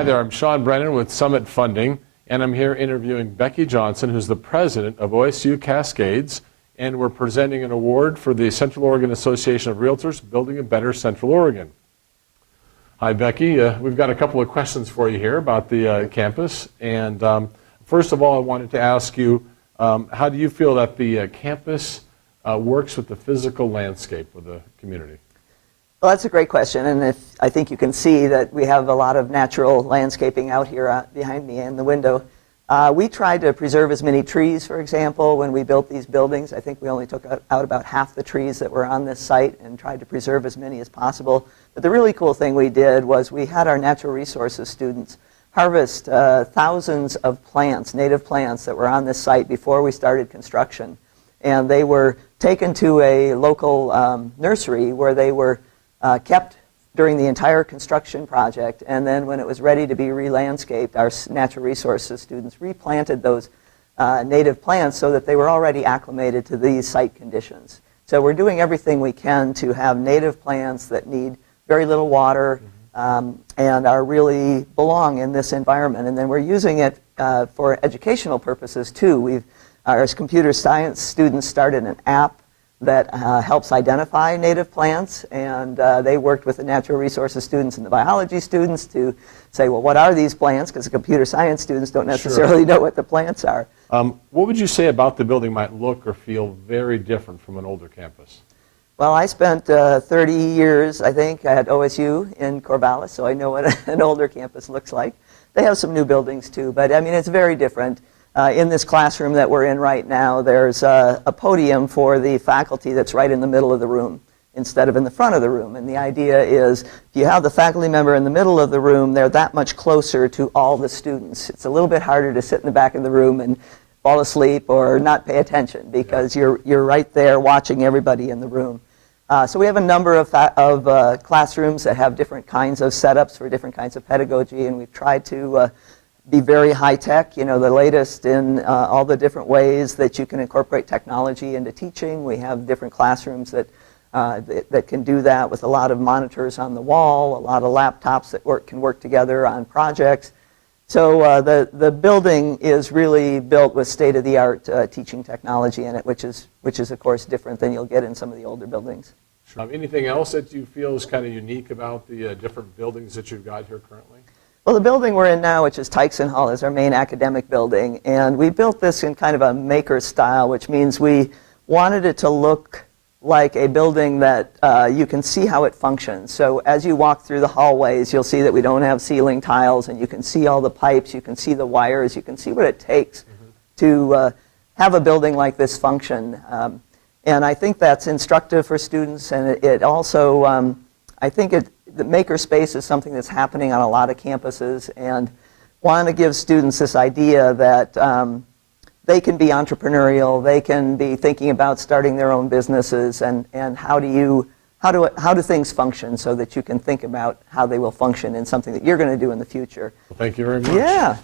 Hi there, I'm Sean Brennan with Summit Funding, and I'm here interviewing Becky Johnson, who's the president of OSU Cascades, and we're presenting an award for the Central Oregon Association of Realtors, Building a Better Central Oregon. Hi Becky, we've got a couple of questions for you here about the campus, and first of all I wanted to ask you, how do you feel that the campus works with the physical landscape of the community? Well, that's a great question, and I think you can see that we have a lot of natural landscaping out here behind me in the window. We tried to preserve as many trees, for example, when we built these buildings. I think we only took out about half the trees that were on this site and tried to preserve as many as possible. But the really cool thing we did was we had our natural resources students harvest thousands of plants, native plants that were on this site before we started construction. And they were taken to a local nursery where they were kept during the entire construction project, and then when it was ready to be re-landscaped, our natural resources students replanted those native plants so that they were already acclimated to these site conditions. So we're doing everything we can to have native plants that need very little water and are really belong in this environment. And then we're using it for educational purposes too. Our computer science students started an app that helps identify native plants, and they worked with the natural resources students and the biology students to say, well, what are these plants? Because the computer science students don't necessarily know what the plants are. What would you say about the building might look or feel very different from an older campus? Well, I spent 30 years, I think, at OSU in Corvallis, so I know what an older campus looks like. They have some new buildings too, but I mean, it's very different. In this classroom that we're in right now, there's a podium for the faculty that's right in the middle of the room instead of in the front of the room. And the idea is if you have the faculty member in the middle of the room, they're that much closer to all the students. It's a little bit harder to sit in the back of the room and fall asleep or not pay attention because you're right there watching everybody in the room. So we have a number of classrooms that have different kinds of setups for different kinds of pedagogy, and we've tried to be very high-tech, you know, the latest in all the different ways that you can incorporate technology into teaching. We have different classrooms that can do that with a lot of monitors on the wall, a lot of laptops that can work together on projects. So the building is really built with state-of-the-art teaching technology in it, which is of course different than you'll get in some of the older buildings. Sure. Anything else that you feel is kind of unique about the different buildings that you've got here currently? Well, the building we're in now, which is Tyson Hall, is our main academic building, and we built this in kind of a maker style, which means we wanted it to look like a building that you can see how it functions. So as you walk through the hallways, you'll see that we don't have ceiling tiles, and you can see all the pipes, you can see the wires, you can see what it takes to have a building like this function. And I think that's instructive for students, and it also, I think the maker space is something that's happening on a lot of campuses, and want to give students this idea that they can be entrepreneurial, they can be thinking about starting their own businesses, and how do things function so that you can think about how they will function in something that you're going to do in the future. Well, thank you very much. Yeah.